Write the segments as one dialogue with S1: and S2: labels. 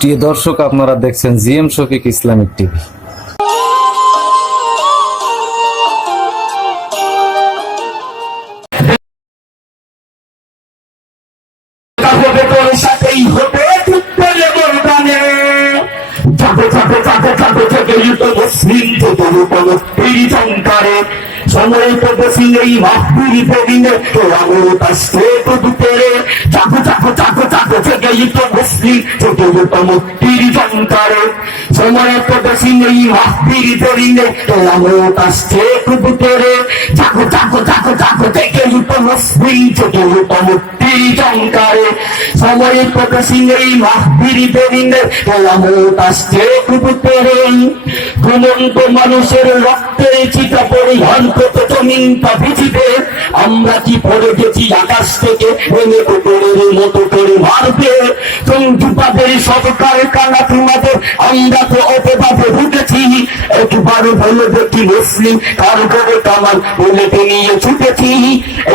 S1: প্রিয় দর্শক, আপনারা দেখছেন জিএম শফিক ইসলামিক টিভি।
S2: কোনো এই সময় তো বেরিনে তো দুপুরে দুপুরে যাব যাব যাব যাব থেকে ইউতো মুসলিম থেকে ইউতো মুক্তির চমকারে সময় তো বেশি নেই মাহবুরি বেরিনে তো আমি তার স্টেট দুপুরে ঘুমন্ত মানুষের রক্তের চিটা পরিধান করতে জমিনটা ভিজিতে আমরা কি পড়ে গেছি আকাশ থেকে মতো করে মারবে চঞ্চুপাদের সরকার কানা তোমাদের আমরা তো অপবাদে ঢুকেছি একবার দেখি মুসলিম কার করে কামাল বলে নিয়ে ছুটেছি।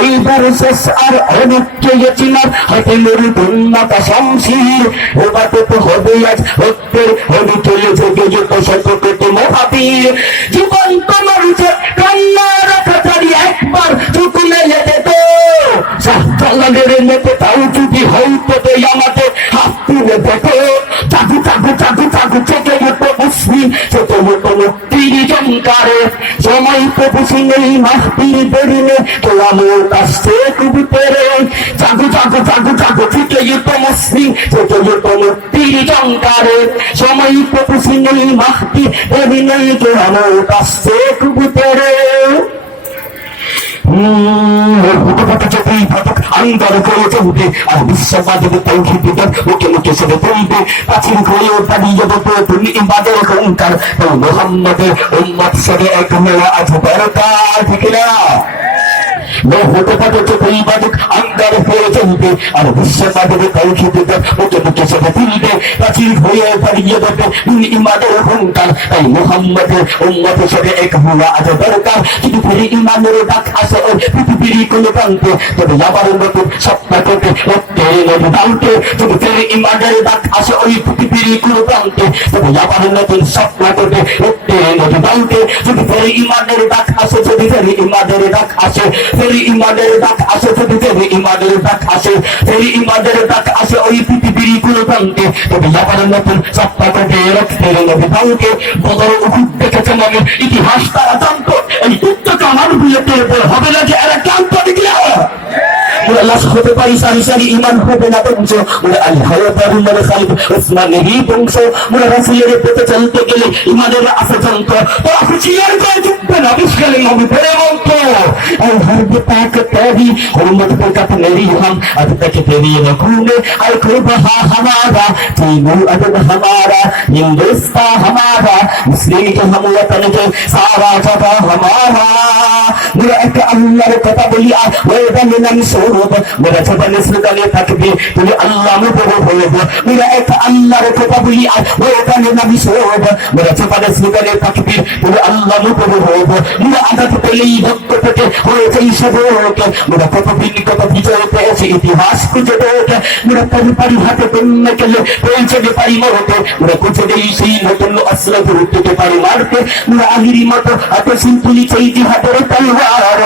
S2: এইবার শেষ আর অনেককে গেছি না হাতে মেরু কন্যাটা শামশির এবার তো হবে আজ রক্তের হলু চলে থেকে যেত শতকতে মহাবীর। ছোট মতো মুসলিম ছোট মতো মুক্তির চমকারে সময় তো বুঝি নেই মাহতির বেরিনে তো আমার কাছে কবিতেরে চাকু চাকু চাকু চাকু ছুটে যেত মুসলিম ছোট মতো মুক্তির চমকারে সময় তো বুঝি নেই মাহতি বেরিনে তো আমার কাছে কবিতেরে আন্দোলন করে চলবে আর বিশ্ববাদের তৌহিদের মুখে মুখে সেটা চলবে প্রাচীন করে দাঁড়িয়ে যাবে তুমি ইবাদের অহংকার মোহাম্মদের উম্মত সাথে এক মেলা আজ দরকার ঠিক না যে পরিবাদক আন্দার হয়ে চলবে আর বিশ্ববাদের তৌহিদের মুখে মুখে সেটা তুলবে প্রাচীন হয়ে দাঁড়িয়ে যাবে তুমি ইমাদের অহংকার। তাই মোহাম্মদের উম্মত সাথে এক মেলা আজ দরকার। কিন্তু ফিরে ইমানের ডাক আসে ওই পৃথিবীর কোনো প্রান্তে, তবে যাবার নতুন স্বপ্ন করতে উঠতে নদী দাউতে ইমানের ডাক আসে ওই পৃথিবীর কোনো প্রান্তে, তবে যাবার নতুন স্বপ্ন করতে নদী দাউতে যদি ফেরে ইমানের ডাক আসে, যদি ফেরে ইমানের ডাক আসে, ফেরে ইমানের ডাক আসে, যদি ডাক আসে ডাক আসে, ওই পৃথিবীর কোনো প্রান্তে, তবে নতুন সত্তা করতে রক্তের নবী উহুদ দেখেছেন আমি ইতিহাস, তারা জানত, এই লাশ হতে পারি, সারি সারি ইমান হবে না বংশ ওরা আল্লাহ বারুল্লাহ খালিদ ওসমান নেহি বংশ ওরা রাসুলের পথে চলতে গেলে ইমানের আসে তো আপনি চিয়ার করে ஒப்பன் அபிஸ்களின் ஒரு பிரேமம்తో హర్ది పాక తేవి ఉమ్మతిపై కథ నెరియహం అది తకి తెలియన కూనే అల్ కృపహ హమారా తీను అదన హమారా హిందుస్తా హమారా ముస్లింకి హమూలతనికి సారా జబా హమారా مرأت الله كتب لي. ويدا من مسروب مرتب نسند لي تكبير. تلي الله مبروب مرأت الله كتب لي. ويدا من مسروب مرتب نسند لي تكبير. تلي الله مبروب স্বরূপ মেরা আদাত পেলেই ভক্ত থেকে হয়েছে সবক মেরা কত দিন কত বিজয় পেয়েছে, ইতিহাস খুঁজে দেখে মেরা পরিবারি হাতে পেন্নে গেলে পৌঁছতে পারি মরতে। মেরা খুঁজে দেই সেই নতুন অস্ত্র ধরতে পারি মারতে। মেরা আলিরি মতো হাতে সিম্পলি তলোয়ার।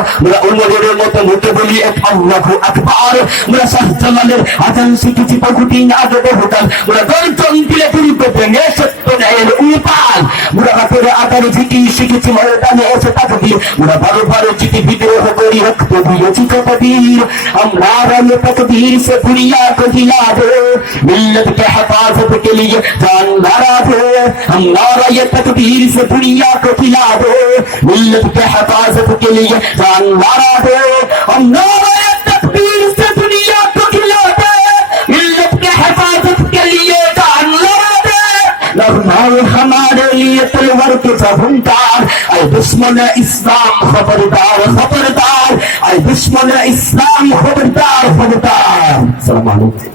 S2: উমরের মতো মুখে বলি এক আকবার। আজান শিখেছি পকুটি না দেবে হোটাল মেরা গর্জন দিলে তুলতে ভেঙে সত্য হাতের ঝিকি শিখেছি esta तकदीर मेरा बारो बारो चिति विद्रोह गोरी रख तो भी यची का कबीर हम नारा ये तकदीर से दुनिया को हिला दो। मिल्लत के हफाजत के लिए जान नारा दो हम नारा ये तकदीर से दुनिया को हिला दो। मिल्लत के हफाजत के लिए जान नारा दो हम नारा ये तकदीर से दुनिया को हिला दो। मिल्लत के हफाजत के लिए जान नारा दो नरमाल हमारे নিয়ে তলোয়ারকে প্রভুন্তার আই দুশ্মনে ইসলাম খবরদার খবরদার। আই দুশ্মনে ইসলাম খবরদার খবরদার। সালাম আলাইকুম।